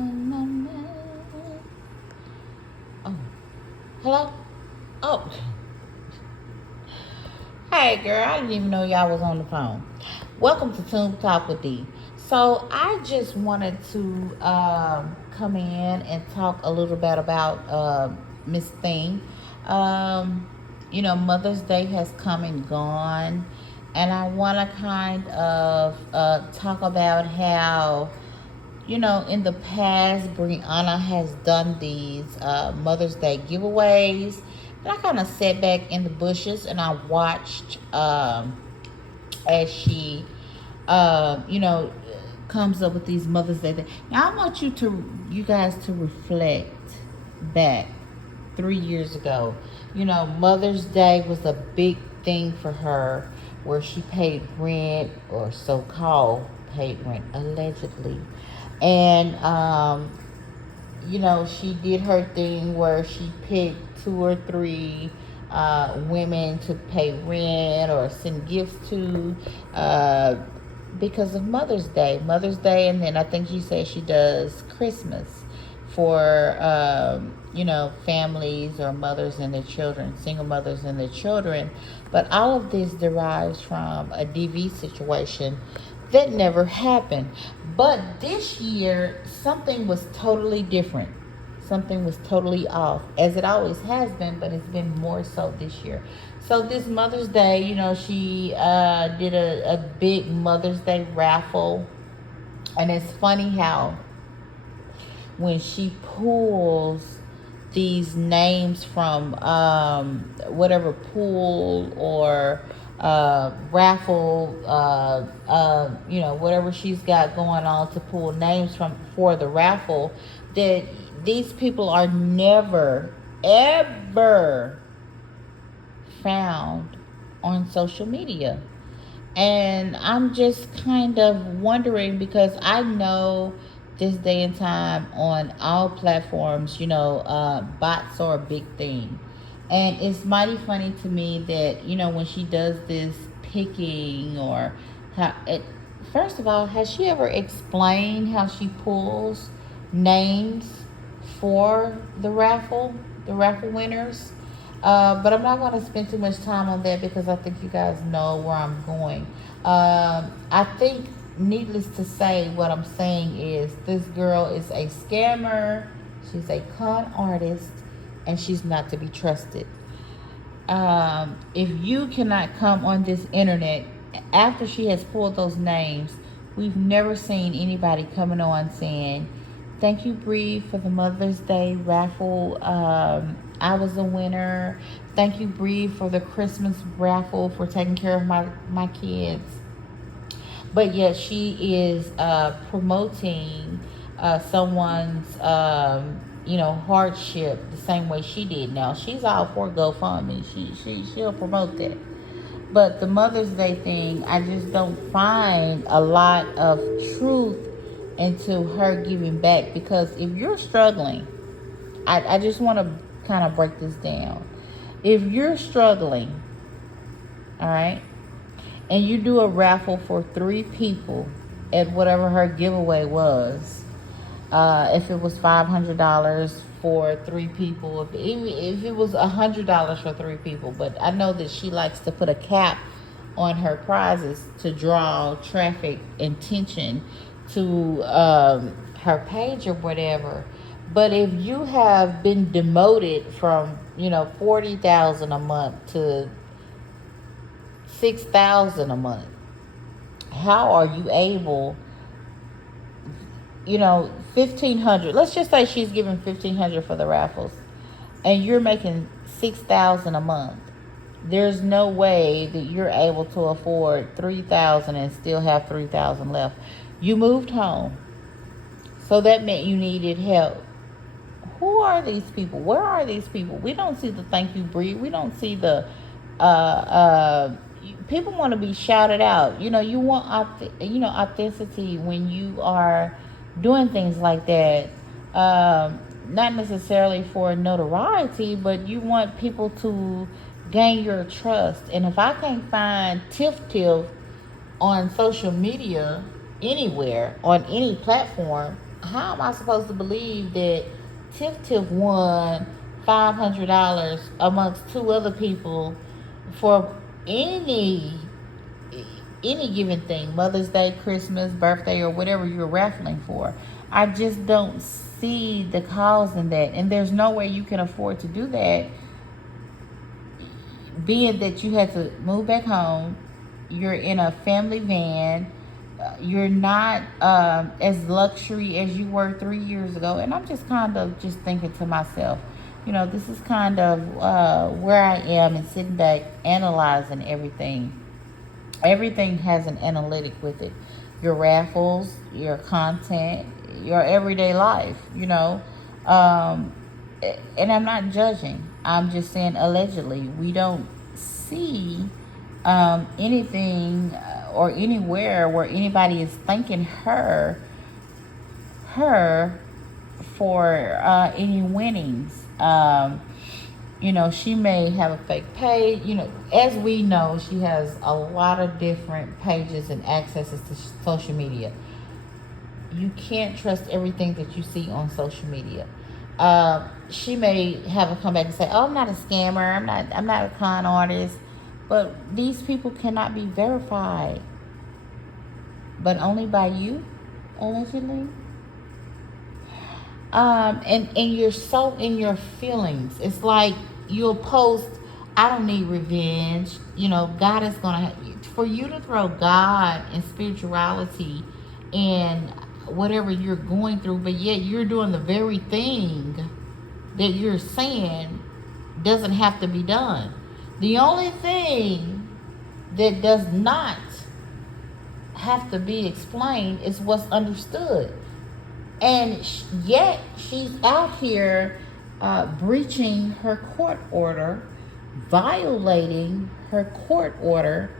on my mind. Oh, hello? Oh, hey girl, I didn't even know y'all was on the phone. Welcome to Tune Talk with D. So I just wanted to come in and talk a little bit about Miss Thing. Um, Mother's Day has come and gone, and I want to kind of talk about how in the past, Briana has done these Mother's Day giveaways. And I kind of sat back in the bushes and I watched as she, comes up with these Mother's Day things. Now I want you guys to reflect back 3 years ago. Mother's Day was a big thing for her, where she paid rent, or so-called paid rent, allegedly, and she did her thing where she picked two or three women to pay rent or send gifts to, because of Mother's Day, and then I think she said she does Christmas for families or mothers and their children, single mothers and their children. But all of this derives from a DV situation that never happened. But this year, something was totally different. Something was totally off, as it always has been, but it's been more so this year. So this Mother's Day, she did a big Mother's Day raffle. And it's funny how when she pulls these names from whatever pool or raffle, whatever she's got going on to pull names from for the raffle, that these people are never, ever found on social media. And I'm just kind of wondering, because I know this day and time on all platforms, bots are a big thing. And it's mighty funny to me that, when she does this picking or how it, first of all, has she ever explained how she pulls names for the raffle winners? But I'm not going to spend too much time on that because I think you guys know where I'm going. I think, needless to say, what I'm saying is this girl is a scammer. She's a con artist, and she's not to be trusted. If you cannot come on this internet after she has pulled those names, we've never seen anybody coming on saying, "Thank you, Bree, for the Mother's Day raffle. I was a winner. Thank you, Bree, for the Christmas raffle, for taking care of my kids." But yet she is promoting someone's hardship the same way she did. Now she's all for GoFundMe. She'll promote that. But the Mother's Day thing, I just don't find a lot of truth into her giving back. Because if you're struggling, I just want to kind of break this down. If you're struggling, all right, and you do a raffle for 3 people at whatever her giveaway was, if it was $500 for 3 people, if it was $100 for 3 people, but I know that she likes to put a cap on her prizes to draw traffic and attention to her page or whatever. But if you have been demoted from 40,000 a month to 6,000 a month, how are you able, 1,500, let's just say she's giving 1,500 for the raffles, and you're making 6,000 a month. There's no way that you're able to afford 3,000 and still have 3,000 left. You moved home, so that meant you needed help. Who are these people? Where are these people? We don't see the thank you, Bree. We don't see the people want to be shouted out. You want authenticity when you are doing things like that. Not necessarily for notoriety, but you want people to gain your trust. And if I can't find Tiff on social media anywhere on any platform, how am I supposed to believe that Tiff won $500 amongst two other people for any any given thing, Mother's Day, Christmas, birthday, or whatever you're raffling for? I just don't see the cause in that, and there's no way you can afford to do that, being that you had to move back home, you're in a family van, you're not as luxury as you were 3 years ago. And I'm just kind of just thinking to myself, this is kind of where I am, and sitting back analyzing everything. Everything has an analytic with it. Your raffles, your content, your everyday life, um, and I'm not judging. I'm just saying, allegedly, we don't see anything or anywhere where anybody is thanking her for any winnings. She may have a fake page. As we know, she has a lot of different pages and accesses to social media. You can't trust everything that you see on social media. She may have a comeback and say, "Oh, I'm not a scammer. I'm not a con artist." But these people cannot be verified, but only by you, allegedly. And you're so in your feelings. It's like you'll post, "I don't need revenge." God is gonna, for you to throw God and spirituality and whatever you're going through, but yet you're doing the very thing that you're saying doesn't have to be done. The only thing that does not have to be explained is what's understood. And yet she's out here breaching her court order, violating her court order,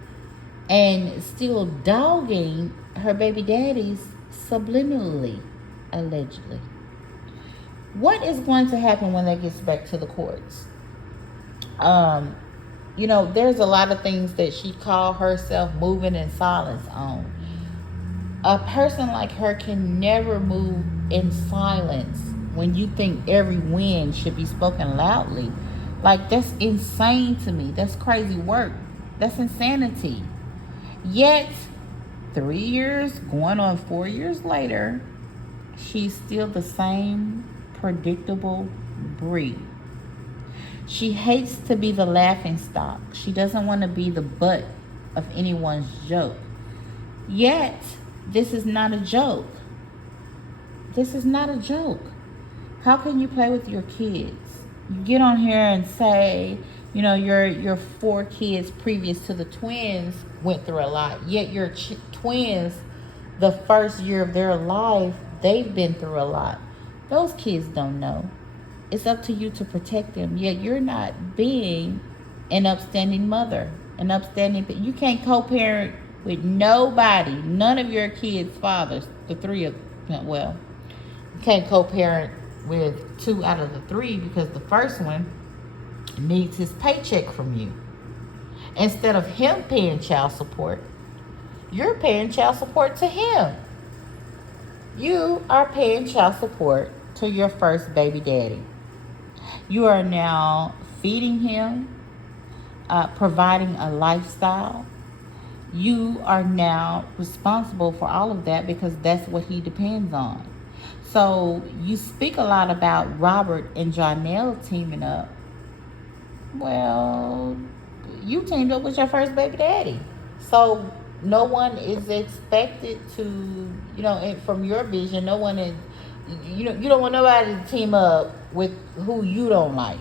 and still dogging her baby daddies subliminally, allegedly. What is going to happen when that gets back to the courts? Um, there's a lot of things that she called herself moving in silence on. A person like her can never move in silence when you think every win should be spoken loudly. Like, that's insane to me. That's crazy work. That's insanity. Yet, 3 years, going on 4 years later, she's still the same predictable breed. She hates to be the laughing stock. She doesn't want to be the butt of anyone's joke. Yet, this is not a joke. This is not a joke. How can you play with your kids? You get on here and say, your four kids previous to the twins went through a lot. Yet your twins, the first year of their life, they've been through a lot. Those kids don't know. It's up to you to protect them. Yet you're not being an upstanding mother, an upstanding. You can't co-parent with nobody, none of your kids' fathers. The three of well, you can't co-parent with two out of the three because the first one needs his paycheck from you. Instead of him paying child support, you're paying child support to him. You are paying child support to your first baby daddy. You are now feeding him, providing a lifestyle. You are now responsible for all of that because that's what he depends on. So you speak a lot about Robert and Jonelle teaming up. Well, you teamed up with your first baby daddy. So no one is expected to, from your vision, no one is, you don't want nobody to team up with who you don't like.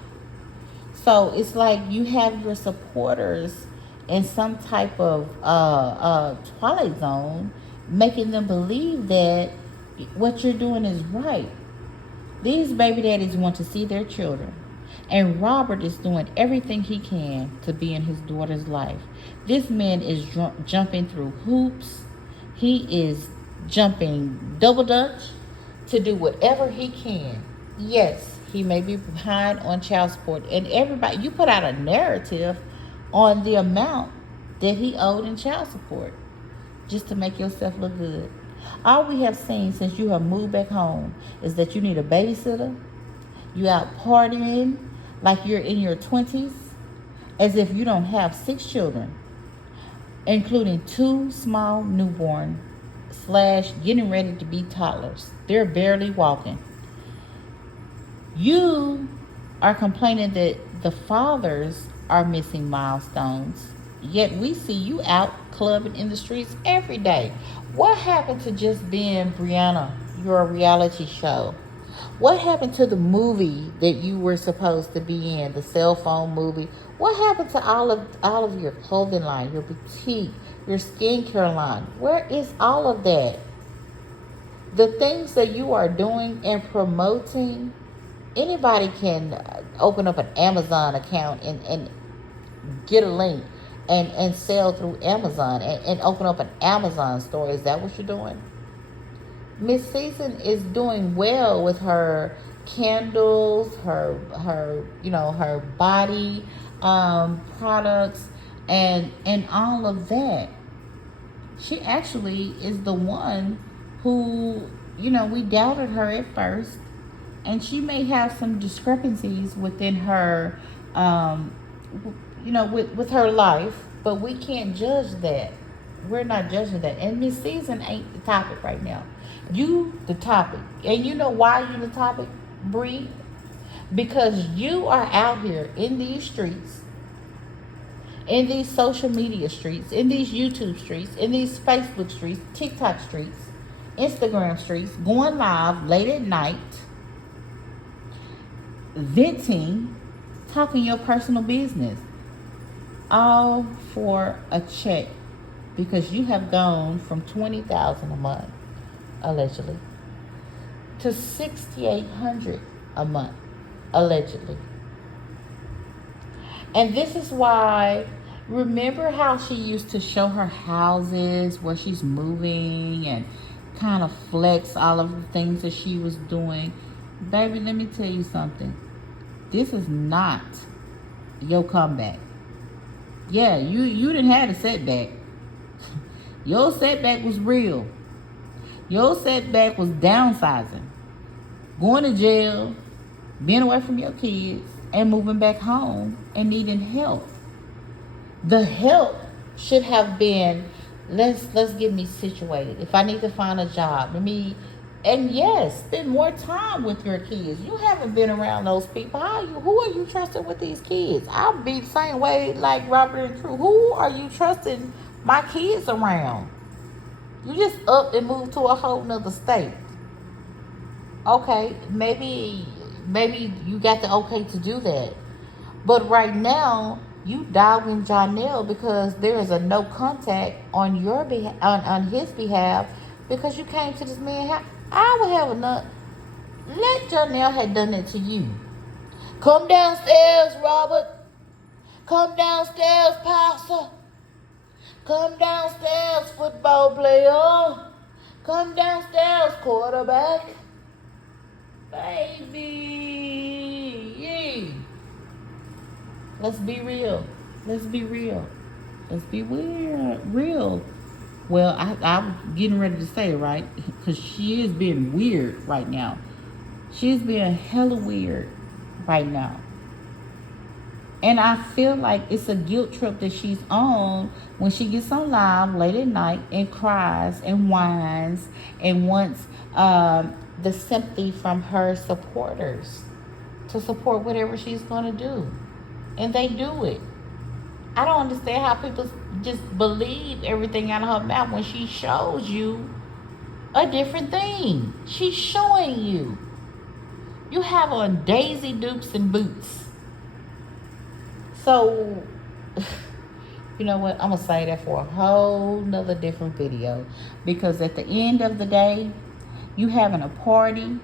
So it's like you have your supporters in some type of twilight zone, making them believe that what you're doing is right. These baby daddies want to see their children. And Robert is doing everything he can to be in his daughter's life. This man is jumping through hoops. He is jumping double dutch to do whatever he can. Yes, he may be behind on child support. And everybody, you put out a narrative on the amount that he owed in child support just to make yourself look good. All we have seen since you have moved back home is that you need a babysitter, you out partying like you're in your 20s, as if you don't have 6 children, including 2 small newborn slash getting ready to be toddlers. They're barely walking. You are complaining that the fathers are missing milestones, yet we see you out clubbing in the streets every day. What happened to just being Briana, your reality show? What happened to the movie that you were supposed to be in, the cell phone movie? What happened to all of your clothing line, your boutique, your skincare line? Where is all of that? The things that you are doing and promoting, anybody can open up an Amazon account and get a link and sell through Amazon and open up an Amazon store. Is that what you're doing? Miss Season is doing well with her candles, her body products, and all of that. She actually is the one who, we doubted her at first, and she may have some discrepancies within her, with her life, but we can't judge that. We're not judging that. And Miss Season ain't the topic right now. You the topic. And you know why you the topic, Bree? Because you are out here in these streets, in these social media streets, in these YouTube streets, in these Facebook streets, TikTok streets, Instagram streets, going live late at night, venting, talking your personal business, all for a check, because you have gone from 20,000 a month, allegedly, to 6,800 a month, allegedly. And this is why, remember how she used to show her houses where she's moving and kind of flex all of the things that she was doing? Baby, let me tell you something. This is not your comeback. Yeah, you didn't have a setback. Your setback was real. Your setback was downsizing, going to jail, being away from your kids, and moving back home and needing help. The help should have been, let's get me situated. If I need to find a job, and yes, spend more time with your kids. You haven't been around those people. Who are you trusting with these kids? I'll be the same way like Robert and True. Who are you trusting my kids around? You just up and moved to a whole nother state. Okay, maybe you got the okay to do that. But right now, you dogging Janelle because there is a no contact on your on his behalf, because you came to this man's house. I would have enough. Let Janelle have done it to you. Come downstairs, Robert. Come downstairs, Pastor. Come downstairs, football player. Come downstairs, quarterback. Baby. Let's be real. Let's be real. Let's be real. Well, I'm getting ready to say it, right? Because she is being weird right now. She's being hella weird right now. And I feel like it's a guilt trip that she's on when she gets on live late at night and cries and whines and wants the sympathy from her supporters to support whatever she's going to do. And they do it. I don't understand how people just believe everything out of her mouth when she shows you a different thing. She's showing you. You have on Daisy Dukes and boots. So, you know what? I'm going to say that for a whole nother different video. Because at the end of the day, you having a party.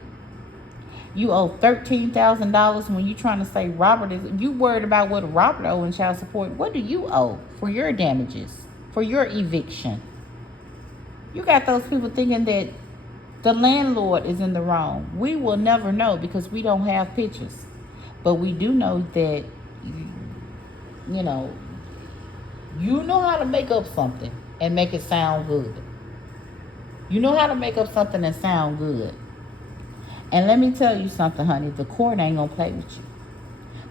You owe $13,000 when you trying to say Robert is. You worried about what Robert owe in child support. What do you owe for your damages, for your eviction? You got those people thinking that the landlord is in the wrong. We will never know because we don't have pictures. But we do know that, you know how to make up something and make it sound good. You know how to make up something that sound good. And let me tell you something, honey. The court ain't gonna play with you.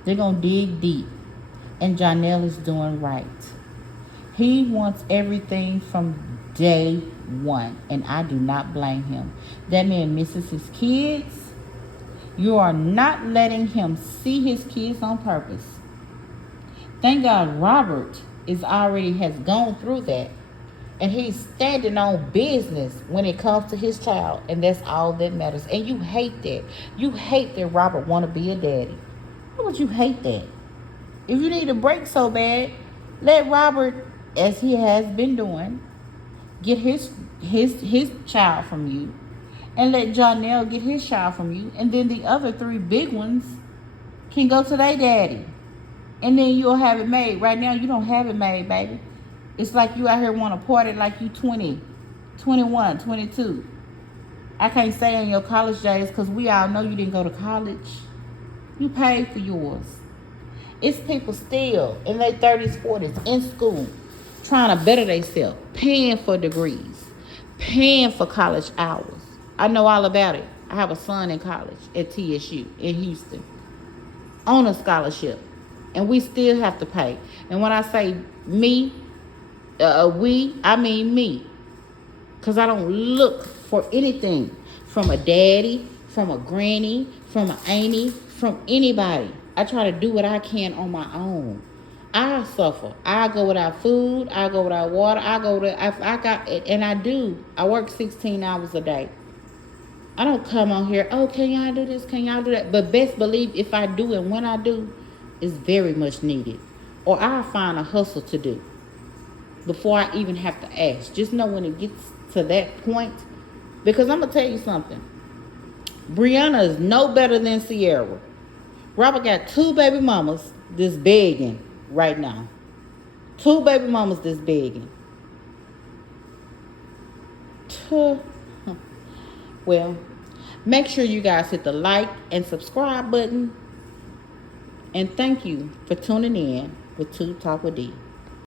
They're gonna dig deep. And Jonelle is doing right. He wants everything from day one. And I do not blame him. That man misses his kids. You are not letting him see his kids on purpose. Thank God Robert has gone through that. And he's standing on business when it comes to his child. And that's all that matters. And you hate that. You hate that Robert want to be a daddy. Why would you hate that? If you need a break so bad, let Robert, as he has been doing, get his child from you. And let Jonelle get his child from you. And then the other three big ones can go to their daddy. And then you'll have it made. Right now, you don't have it made, baby. It's like you out here want to party like you 20, 21, 22. I can't say in your college days because we all know you didn't go to college. You paid for yours. It's people still in their 30s, 40s, in school, trying to better themselves, paying for degrees, paying for college hours. I know all about it. I have a son in college at TSU in Houston on a scholarship. And we still have to pay. And when I say me, I mean me. Because I don't look for anything from a daddy, from a granny, from an auntie, from anybody. I try to do what I can on my own. I suffer. I go without food. I go without water. I work 16 hours a day. I don't come on here, oh, can y'all do this? Can y'all do that? But best believe if I do and when I do, it's very much needed. Or I'll find a hustle to do before I even have to ask. Just know when it gets to that point. Because I'm going to tell you something. Briana is no better than Sierra. Robert got 2 baby mamas that's begging right now. 2 baby mamas that's begging. Well, make sure you guys hit the like and subscribe button. And thank you for tuning in with Two Talk with D.